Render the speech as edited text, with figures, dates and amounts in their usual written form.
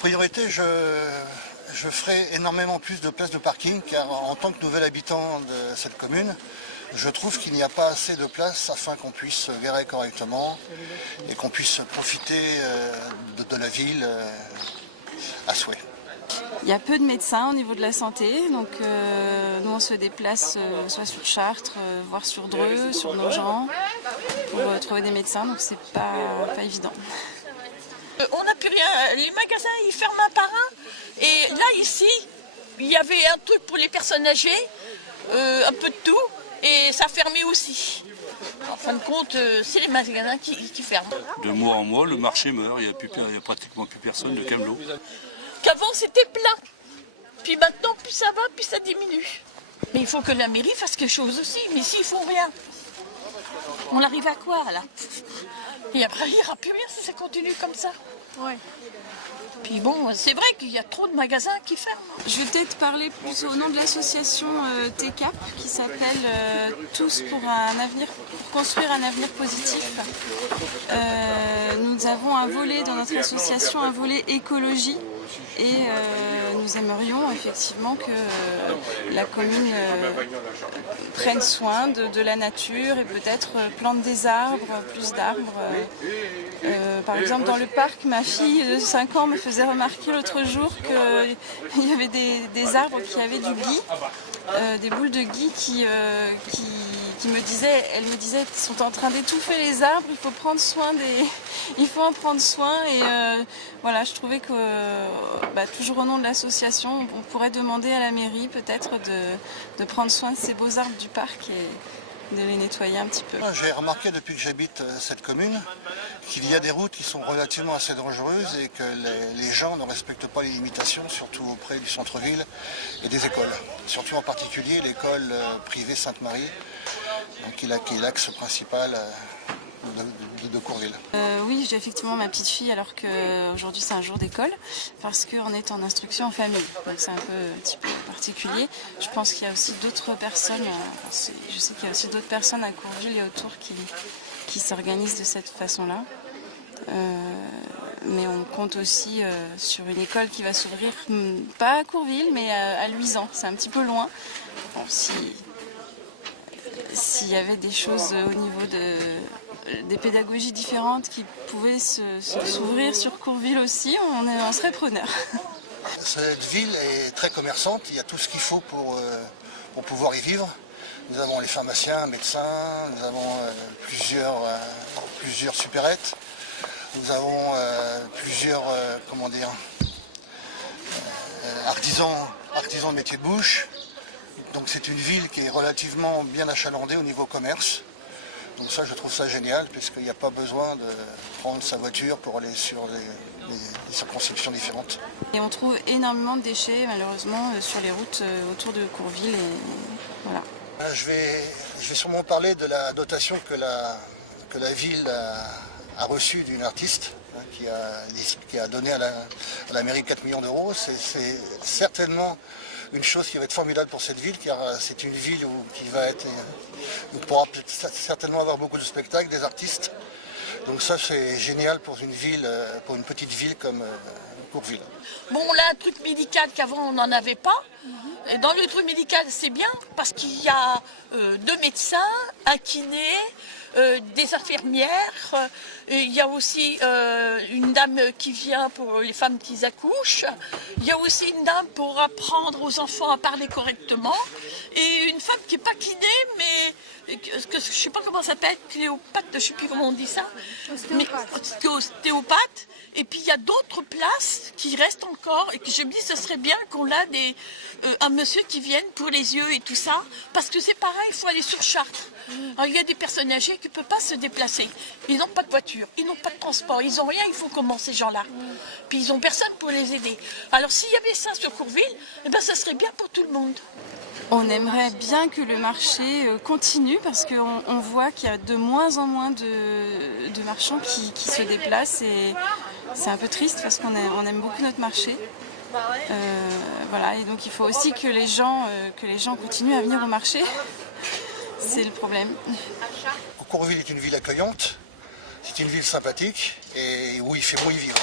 priorité, je ferai énormément plus de places de parking car en tant que nouvel habitant de cette commune, je trouve qu'il n'y a pas assez de place afin qu'on puisse garer correctement et qu'on puisse profiter de la ville à souhait. Il y a peu de médecins au niveau de la santé, donc nous on se déplace soit sur Chartres, voire sur Dreux, sur Nogent, pour trouver des médecins, donc c'est pas évident. On n'a plus rien, les magasins ils ferment un par un, et là ici, il y avait un truc pour les personnes âgées, un peu de tout, et ça fermait aussi. En fin de compte, c'est les magasins qui ferment. De mois en mois, le marché meurt, il n'y a pratiquement plus personne de camelot. Qu'avant c'était plein, puis maintenant plus ça va, plus ça diminue. Mais il faut que la mairie fasse quelque chose aussi, mais ici ils font rien. On arrive à quoi là? Et après il n'y aura plus rien si ça continue comme ça. Ouais. Puis bon, c'est vrai qu'il y a trop de magasins qui ferment. Je vais peut-être parler plus au nom de l'association TCAP qui s'appelle Tous pour construire un avenir positif. Nous avons un volet dans notre association, un volet écologie. Et nous aimerions effectivement que la commune prenne soin de la nature et peut-être plante des arbres, plus d'arbres. Par exemple, dans le parc, ma fille de 5 ans me faisait remarquer l'autre jour qu'il y avait des arbres qui avaient du gui, des boules de gui qui me disaient, elle me disait, ils sont en train d'étouffer les arbres, il faut en prendre soin et voilà, je trouvais que toujours au nom de l'association, on pourrait demander à la mairie peut-être de prendre soin de ces beaux arbres du parc et de les nettoyer un petit peu. J'ai remarqué depuis que j'habite cette commune qu'il y a des routes qui sont relativement assez dangereuses et que les gens ne respectent pas les limitations, surtout auprès du centre-ville et des écoles. Surtout en particulier l'école privée Sainte-Marie, qui est l'axe principal de Courville. Oui, j'ai effectivement ma petite fille alors qu'aujourd'hui c'est un jour d'école parce qu'on est en instruction en famille, donc c'est un petit peu particulier. Je pense qu'il y a aussi d'autres personnes, je sais qu'il y a aussi d'autres personnes à Courville et autour qui s'organisent de cette façon-là. Mais on compte aussi sur une école qui va s'ouvrir, pas à Courville mais à Luisan, c'est un petit peu loin. Bon, s'il y avait des choses au niveau des pédagogies différentes qui pouvaient s'ouvrir sur Courville aussi, on serait preneur. Cette ville est très commerçante, il y a tout ce qu'il faut pour pouvoir y vivre. Nous avons les pharmaciens, médecins, nous avons plusieurs supérettes, nous avons plusieurs artisans de métiers de bouche. Donc c'est une ville qui est relativement bien achalandée au niveau commerce. Donc ça, je trouve ça génial, puisqu'il n'y a pas besoin de prendre sa voiture pour aller sur des circonscriptions différentes. Et on trouve énormément de déchets, malheureusement, sur les routes autour de Courville. Et voilà. Je vais sûrement parler de la dotation que la ville a reçue d'une artiste qui a donné à la mairie 4 millions d'euros. C'est certainement une chose qui va être formidable pour cette ville, car c'est une ville où on pourra certainement avoir beaucoup de spectacles, des artistes. Donc ça, c'est génial pour une petite ville comme Courville. Bon, on a un truc médical qu'avant on n'en avait pas. Et dans le truc médical, c'est bien parce qu'il y a 2 médecins, un kiné, des infirmières. Il y a aussi une dame qui vient pour les femmes qui accouchent. Il y a aussi une dame pour apprendre aux enfants à parler correctement. Et une femme qui n'est pas kiné, mais je ne sais pas comment ça s'appelle, Cléopâtre, je ne sais plus comment on dit ça. Ostéopathe. Et puis il y a d'autres places qui restent encore et que je me dis ce serait bien qu'on a un monsieur qui vienne pour les yeux et tout ça, parce que c'est pareil, il faut aller sur Chartres. Alors, il y a des personnes âgées qui ne peuvent pas se déplacer. Ils n'ont pas de voiture, ils n'ont pas de transport, ils n'ont rien, il faut comment ces gens-là. Puis ils n'ont personne pour les aider. Alors s'il y avait ça sur Courville, ça serait bien pour tout le monde. On aimerait bien que le marché continue parce qu'on voit qu'il y a de moins en moins de marchands qui se déplacent et c'est un peu triste parce qu'on aime beaucoup notre marché. Voilà, et donc il faut aussi que les gens continuent à venir au marché. C'est le problème. Courville est une ville accueillante, c'est une ville sympathique et où il fait beau y vivre.